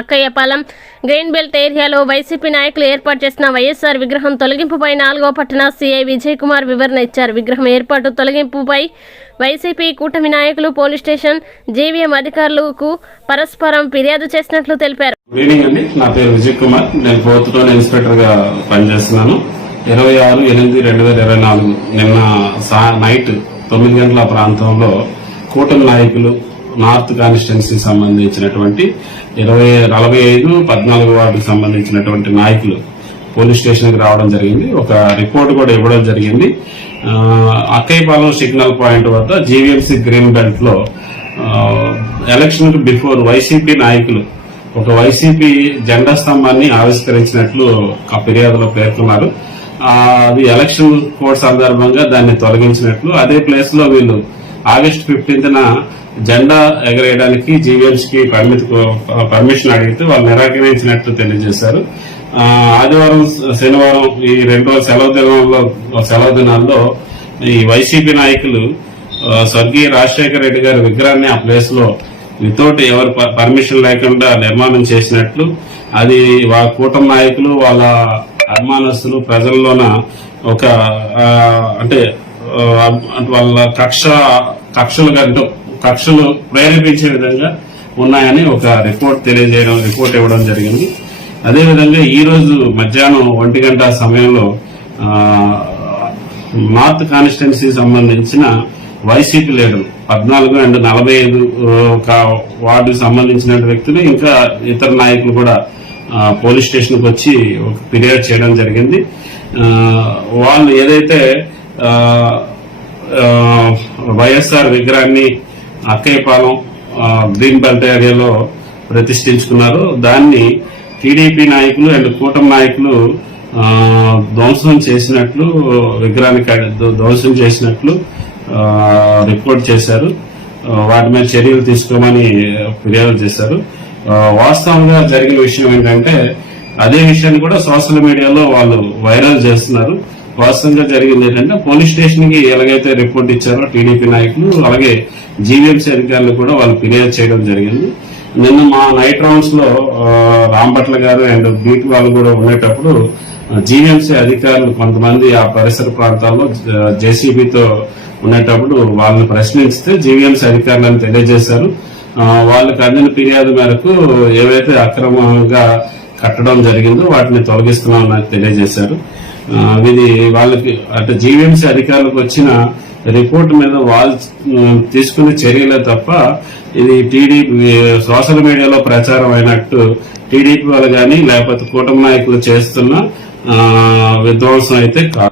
Akkayyapalem green belt ఏరియాలో YCP నాయకులు ఏర్పాటు చేసిన వైఎస్ఆర్ విగ్రహం తొలగింపుపై 4వ పట్టణ సీఐ విజయ్ కుమార్ వివరణ ఇచ్చారు. విగ్రహం ఏర్పాటు తొలగింపుపై వైసీపీ కూటమి నాయకులు పోలీస్ స్టేషన్ జీవీఎం అధికారులకు పరస్పరం ఫిర్యాదు చేసినట్లు తెలిపారు. గుడ్ ఈవినింగ్ అండి, నా పేరు విజయ్ కుమార్. నేను 4th టౌన్ ఇన్స్పెక్టర్ గా పనిచేస్తున్నాను. 26/8/2024 నిన్న నైట్ 9 గంటల ప్రాంతంలో కూటమి నాయకులు నార్త్ కాన్స్టిట్యున్సీ సంబంధించినటువంటి 45-14 వార్డుకు సంబంధించినటువంటి నాయకులు పోలీస్ స్టేషన్ కి రావడం జరిగింది. ఒక రిపోర్ట్ కూడా ఇవ్వడం జరిగింది. అక్కయ్యపాలెం సిగ్నల్ పాయింట్ వద్ద జీవీఎంసీ గ్రీన్ బెల్ట్ లో ఎలక్షన్ కు బిఫోర్ వైసీపీ నాయకులు ఒక వైసీపీ జెండా స్తంభాన్ని ఆవిష్కరించినట్లు ఫిర్యాదులో పేర్కొన్నారు. అది ఎలక్షన్ కోడ్ సందర్భంగా దాన్ని తొలగించినట్లు, అదే ప్లేస్ లో వీళ్ళు August 15న జెండా ఎగరేయడానికి జీవీఎంసీకి పర్మిషన్ అడిగితే వాళ్ళు నిరాకరించినట్లు తెలియజేశారు. ఆదివారం, శనివారం ఈ 2 రోజుల సెలవు దినాల్లో ఈ వైసీపీ నాయకులు స్వర్గీయ రాజశేఖర రెడ్డి గారి విగ్రహాన్ని ఆ ప్లేస్ లో వితౌట్ ఎవరు పర్మిషన్ లేకుండా నిర్మాణం చేసినట్లు, అది వాళ్ళ కూటమి నాయకులు వాళ్ళ అభిమానస్తులు ప్రజల్లోన ఒక అంటే వాళ్ళ కక్షలు ప్రేరేపించే విధంగా ఉన్నాయని ఒక రిపోర్ట్ ఇవ్వడం జరిగింది. అదేవిధంగా ఈ రోజు మధ్యాహ్నం 1 గంట సమయంలో నార్త్ కాన్స్టిట్యున్సీ సంబంధించిన వైసీపీ లీడర్ 14 and 45 వార్డుకు సంబంధించిన వ్యక్తులు ఇంకా ఇతర నాయకులు కూడా పోలీస్ స్టేషన్ కు వచ్చి ఒక ఫిర్యాదు చేయడం జరిగింది. వాళ్ళు ఏదైతే వైఎస్ఆర్ విగ్రహాన్ని అక్కయ్యపాలెం గ్రీన్ బెల్ట్ ఏరియాలో ప్రతిష్ఠించుకున్నారు, దాన్ని టీడీపీ నాయకులు అండ్ కూటమి నాయకులు ధ్వంసం చేసినట్లు, విగ్రహానికి ధ్వంసం చేసినట్లు రిపోర్ట్ చేశారు. వాటి మీద చర్యలు తీసుకోమని ఫిర్యాదు చేశారు. వాస్తవంగా జరిగిన విషయం ఏంటంటే అదే విషయాన్ని కూడా సోషల్ మీడియాలో వాళ్ళు వైరల్ చేస్తున్నారు. వాస్తవంగా జరిగింది ఏంటంటే పోలీస్ స్టేషన్ కి ఎలాగైతే రిపోర్ట్ ఇచ్చారో టీడీపీ నాయకులు, అలాగే జీవీఎంసీ అధికారులు కూడా వాళ్ళు ఫిర్యాదు చేయడం జరిగింది. నిన్న మా నైట్ రౌండ్స్ లో రాంపట్ల గారు అండ్ బీట్ వాళ్ళు కూడా ఉండేటప్పుడు జీవీఎంసీ అధికారులు కొంతమంది ఆ పరిసర ప్రాంతాల్లో జేసీబీతో ఉండేటప్పుడు వాళ్ళని ప్రశ్నిస్తే జీవీఎంసీ అధికారులను తెలియజేశారు. వాళ్ళకి అందిన ఫిర్యాదు మేరకు ఏవైతే అక్రమంగా కట్టడం జరిగిందో వాటిని తొలగిస్తున్నామని తెలియజేశారు. ఇది వాళ్ళకి అంటే జీవీఎంసీ అధికారులకు వచ్చిన రిపోర్ట్ మీద వాళ్ళు తీసుకునే చర్యలే తప్ప ఇది టీడీపీ సోషల్ మీడియాలో ప్రచారం అయినట్టు టీడీపీ వాళ్ళు గాని లేకపోతే కూటమి నాయకులు చేస్తున్న విధ్వంసం అయితే కాదు.